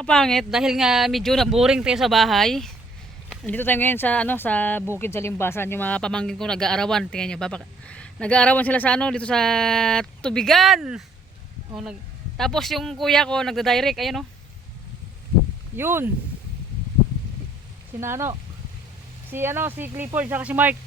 Kapangit dahil nga medyo na boring tayo sa bahay. Nandito tayo ngayon sa sa bukid sa Limbasan. Yung mga pamangkin ko nag-aarawan. Tingnan niyo, nag-aarawan sila sa dito sa tubigan. Tapos yung kuya ko nagda-direct, ayun Yun. Si si Clifford saka si Mark.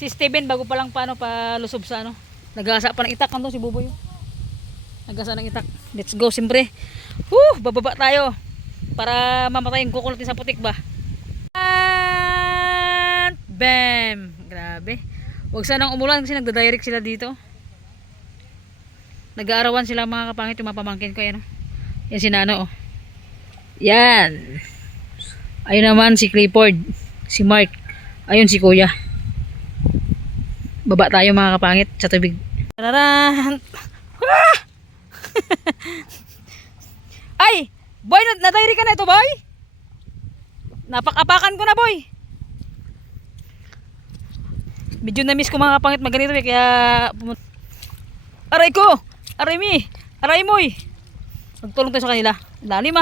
Si Steven bago pa lang palusob sa Nag-asa pa ng itak si Buboy. Nag-asa ng itak. Let's go siyempre. Bababa tayo para mamatay yung kuko natin sa putik ba. And bam! Grabe. Huwag sanang umulan kasi nagda-direct sila dito. Nag-aarawan sila mga kapangit, yung mapamangkin ko. Yan si Yan. Ayun naman si Clifford, si Mark. Ayun si Kuya. Baba tayo mga kapangit sa tubig. Tararan! Ay! Boy, na-diary ka na ito, boy? Napak-apakan ko na, boy. Medyo na-miss ko mga kapangit maganito kaya aray ko! Aray mi! Aray moy! Magtulong tayo sa kanila. Lalim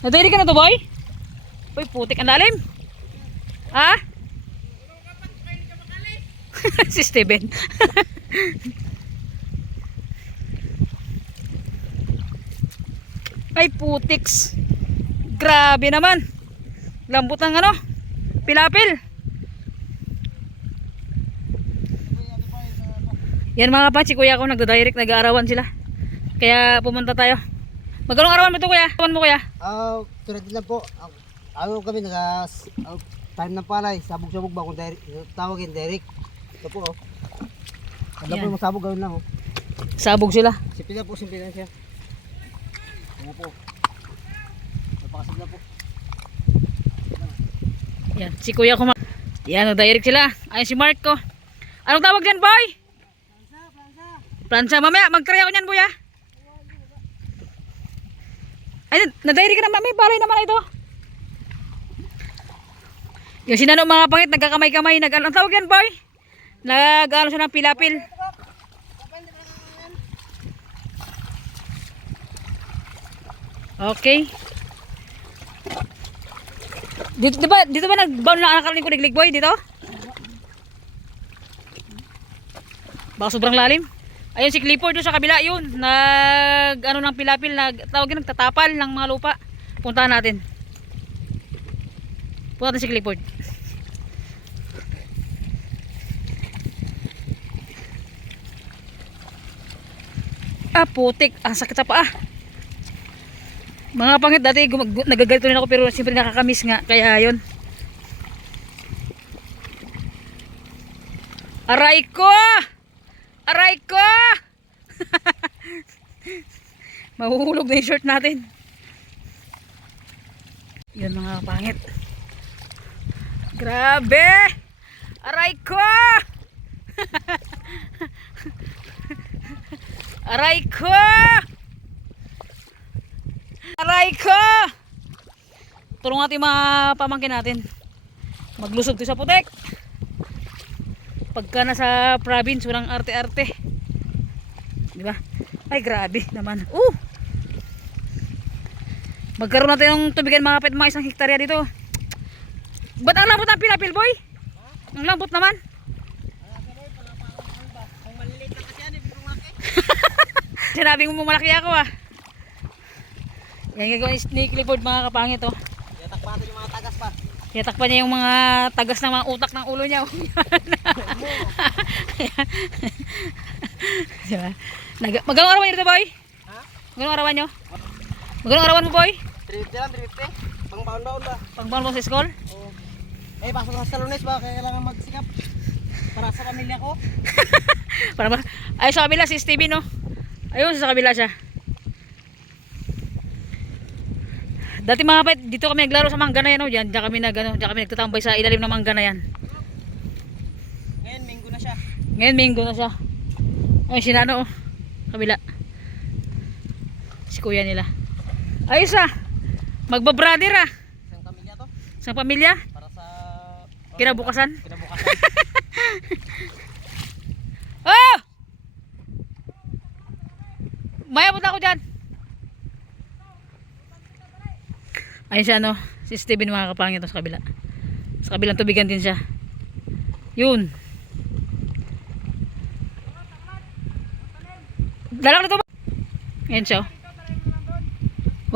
Na-diary ka na to, boy? Boy, putik ang lalim. Si Steven. Ay putiks. Grabe naman. Lambot ng pilapil. Yan mga kapatid, si kuya ko nagda-direct, nag-aarawan sila. Kaya pumunta tayo. Magkalong arawan mo ito kuya? Arawan mo kuya? Tulad lang po. Kami time ng palay. Sabog-sabog ba kung tawagin direct. Ito po Kada po masabog gawin lang Sabog sila. Simple lang siya. Ano po? Napakasig na po. Yan, si kuya ko yan, nag-direct sila. Ayun si Mark ko. Anong tawag dyan, boy? Plansa. Mamaya, mag-try ako nyan, boy Ay, na-direct ka naman. May balay naman ito. Yung sinano mga pangit, nagkakamay-kamay. Anong tawag yan, boy? Nag-ano siya ng pilapil. Okay. Dito ba nag-bound lang anak ko naglig boy dito? Baka sobrang lalim. Ayun si Clifford doon sa kabila yun. Ng pilapil, nagtatapal ng mga lupa. Puntahan natin. Punta natin si Clifford. Putik. Sakit sa paa. Mga pangit dati nagagalito rin ako pero siyempre nakakamiss nga kaya yun. Aray ko! Aray ko! Mahuhulog na yung short natin. Yun mga pangit. Grabe! Aray ko! Aray ko! Aray ko! Tulong natin mga pamangkin natin. Maglusog to sa putek. Pagka nasa province, walang arte-arte. Diba? Ay, grabe naman. Magkaroon natin ng tubigan mga kapit, mga 1 hektarya dito. Ba't ang lambot ng pilapil, boy? Ang lambot naman. Ang maliliit na kasi yan, ibig lumaki. Sinabi mo malaki ako Yan gagawin ni Clifford mga kapangit Yatakpan natin yung mga tagas pa. Yatakpan niya yung mga tagas ng mga utak ng ulo niya. Diba? Magandang arawan niyo dito boy? Magandang arawan niyo? Magandang arawan mo boy? 350 lang, 350. Pang-baon-baon ba? Pang-baon mo sa school? Oo. Pasok na sa Lunes ba? Kailangan magsikap. Para sa pamilya ko. Ay sa kabila si Steven Ayun sa kabila siya. Dati mga kapit, dito kami naglaro sa mangga na yan Diyan kami nagtatambay sa ilalim ng mangga na yan. Ngayon minggo na siya. Ay sinano kabila. Si kuya nila. Ayos magbabrother Isang pamilya to? Isang pamilya? Para sa kinabukasan? Maya, punta ako dyan. Ayun siya, no? Si Steven, mga kapangit, sa kabila. Sa kabilang tubigan din siya. Yun. Dalang dito ba? Ayan siya.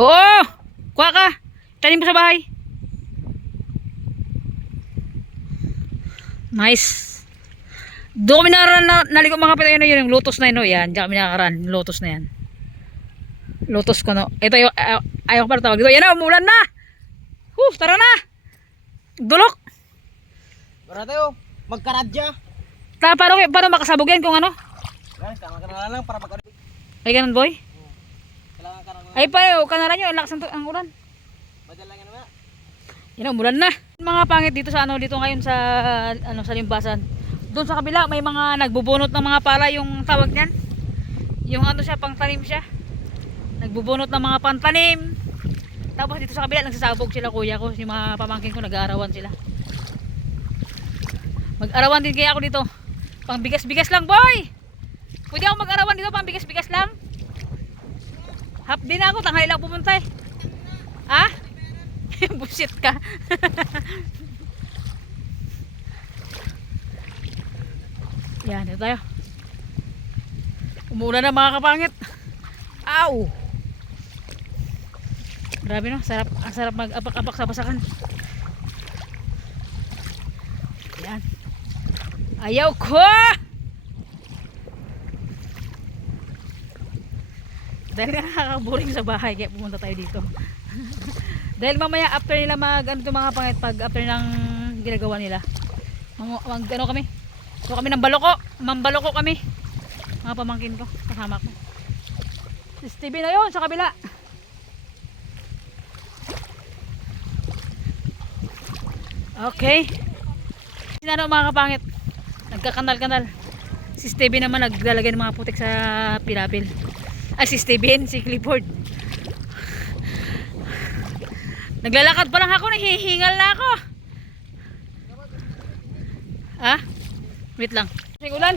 Oo! Kuha ka! Tanim mo sa bahay. Nice. Doon kami naliko mga kapit. Ayun yun, yung lotus na yun. Yan, diyan kami nakakaraan. Lotus na yan. Lotus ko, no? Ito yung, ayaw ko para tawag dito. Yan na, umulan na! Tara na! Dulok! Para tayo, magkaradya. Paano makasabog yan kung ano? Guys, tama ka na lang para mag... Ay, ganun, boy? Kailangan ka na. Ay, paano, kanaran nyo, lakas ang ulan. Badal lang yan na. Yan, umulan na. Mga pangit dito sa dito ngayon sa, sa Limbasan. Doon sa kabila, may mga nagbubunot ng mga pala, yung tawag niyan. Yung siya, pangtanim siya. Nagbubunot ng mga pantanim. Tapos dito sa kabila, nagsasabog sila, kuya ko. Yung mga pamangkin ko, nag-aarawan sila. Mag-arawan din kaya ako dito. Pang bigas-bigas lang, boy! Pwede ako mag-arawan dito, pang bigas-bigas lang. Half din ako, tanghali lang pumunta eh. Ha? Bullshit ka. Yan, dito tayo. Umuulan na mga kapangit. Ow! Grabe no, ang sarap mag-apak-apak sa basakan. Yan. Ayaw ko! Dahil nga nakakaboring sa bahay, kaya pumunta tayo dito. Dahil mamaya after nila mga pangit, pag after ng ginagawa nila, kami. So kami ng baloko, mambaloko kami. Mga pamangkin ko, kasama ko. Si Stevie na yun, sa kabila. Okay. Sinano mga kapangit, nagkakanal-kanal. Si Stevie naman naglalagay ng mga putik sa pilapil. Ay, si Steven, si Clifford. Naglalakad pa lang ako, nahihingal na ako. Ha? Wait lang. Kasi ulan.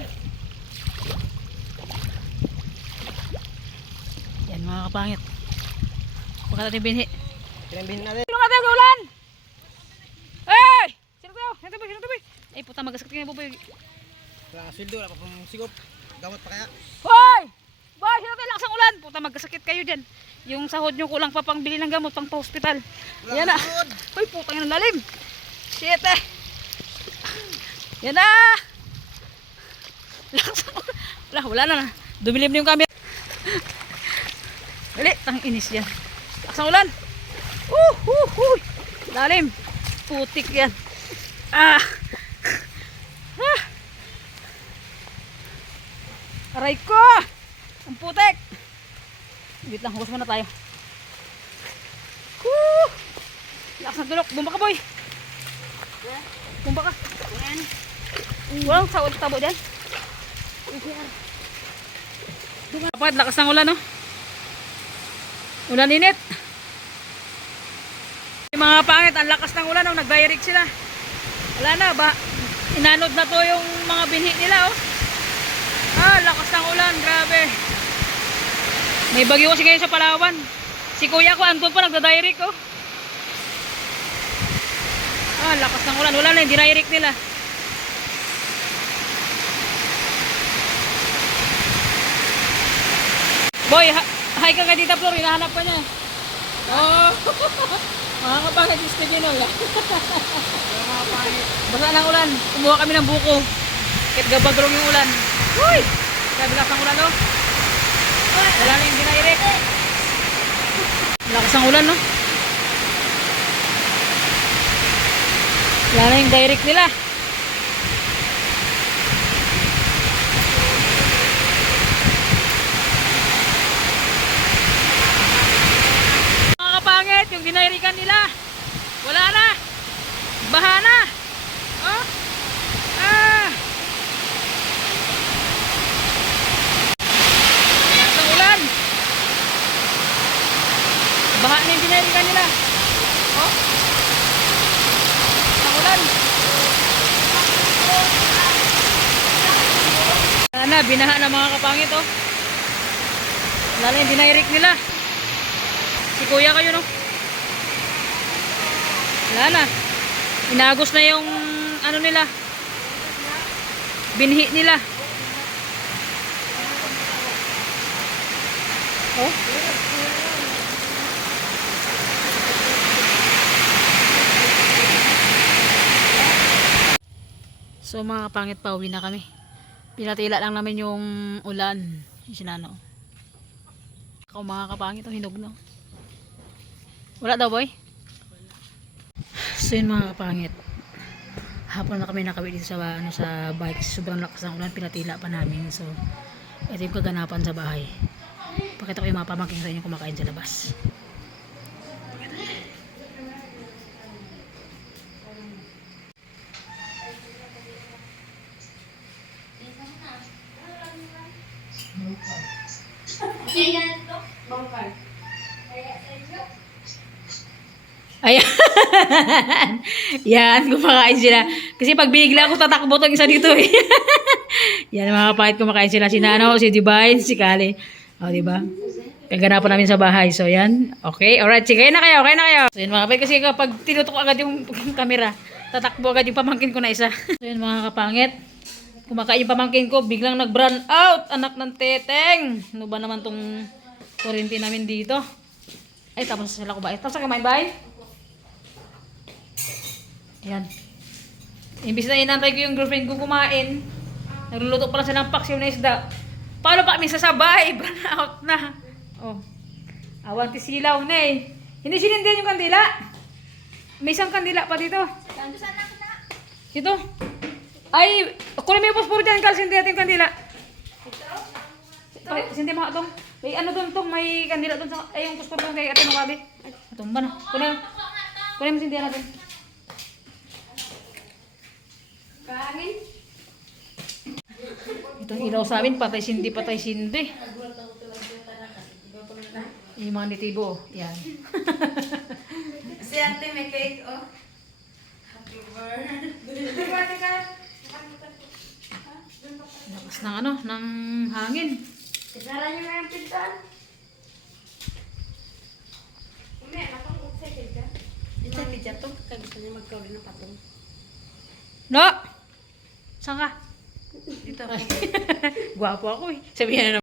Yan mga kapangit. Baka natin binhi. Pinambihin natin. Sino nga tayo ulan? Hey! Sino tayo? Sino tayo? Ay puta, magasakit ka na po. Wala nga sweldo, wala pa pang sigop. Gamot pa kaya? Hoy! Boy, sino tayo lakas ang ulan? Puta, magkasakit kayo dyan. Yung sahod nyo kulang pa pang bili ng gamot, pang pa-hospital. Yan na. Hoy, puta nga ng lalim. Shit eh. Yan na. Lakas ang ulan. Wala na. Dumilim na yung camera. Dali, tang inis yan. Lakas ang ulan. Lalim. Putik yan. Aray ko. Ang putik. Wait lang, hugas muna tayo. Lakas ng tulok. Bumba ka, boy. Bumba ka. Walang sa tabo dyan. Dapat lakas ng ulan, no? Ulan init. Yung mga pangit, ang lakas ng ulan, no? Nag-direct sila. Wala na ba? Inanod na to yung mga binhi nila, oh. Lakas ng ulan, grabe. May bagyo kasi ngayon sa Palawan. Si kuya ko andun pa nagda-direct, oh. Lakas ng ulan. Wala na yung direct nila. Boy, hi ka dito, Flor. Hinahanap ka niya. Oh. Mga kapangit, Mr. Gino. Basta ng ulan. Kumuha kami ng buko. Kahit gabagrong yung ulan. Uy! Kaya bilas ng ulan, oh. Wala na yung dinirect. Lakas ng ulan, no? Wala na yung direct nila. Mga kapangit, yung dinirikan nila. Wala na. Baha na. Oh. Baha na yung binarikan nila. Oh. Ang ulan. Sana, binaha na mga kapangit, oh. Lalo yung dinairik nila. Si kuya kayo, no? Wala na. Inagos na yung ano nila. Binhi nila. Oh. So mga kapangit, pauwi na kami. Pinatila lang namin yung ulan. Yung sinano. Ako mga kapangit, ang hinog na. Wala daw boy? So yun mga kapangit. Hapon na kami nakawin dito sa, ano, sa bike. Sobrang lakas ng ulan, pinatila pa namin. So ito yung kaganapan sa bahay. Pakita ko yung mga pamangkin sa inyo kumakain sa labas. Ayan. Yan, kumakain sila. Kasi pag bigla ako tatakbo tong isa dito eh. Yan, mga kapahit kumakain sila. Si Nano, si Divine, si Kali. O, diba? Kaganapan namin sa bahay. So, yan. Okay, alright. Sige, kayo na kayo. Okay na kayo. So, yan mga kapahit. Kasi kapag tinutok agad yung camera, tatakbo agad yung pamangkin ko na isa. So, yan mga kapangit. Kumakain yung pamangkin ko. Biglang nag-brown out. Anak ng teteng. Ano ba naman tong kurinti namin dito? Ay, tapos sila ko ba? Tapos sa kamay, bye? Ayan. Imbis na inantay ko yung girlfriend ko kumain, nagluluto pala siya ng paksiw na isda. Paano pa kami sasabay? Burn out na. Oh. Awan silaw na eh. Hindi sinindihan yung kandila. May isang kandila pa dito. Dito. Ay, kunin mo yung posporo dyan, Carl. Sindihan natin yung kandila. Sindihan mo nga itong. May ano doon itong, may kandila doon sa, ay yung posporo doon kay Ate Nukabi. Itong ba na? Kunin mo sindihan natin. Itong ilaw sa amin, patay sindi, patay sindi. Yung mga nitibo, yan. Si ate may cake, oh. Happy birthday. Lakas ng ano, ng hangin. Isara niyo na yung pintaan. Umi, excited ka? Excited ka to? Kaya gusto niya magkawin ng patong. No! Saan ka? Dito. Gwapo ako eh. Sabihin na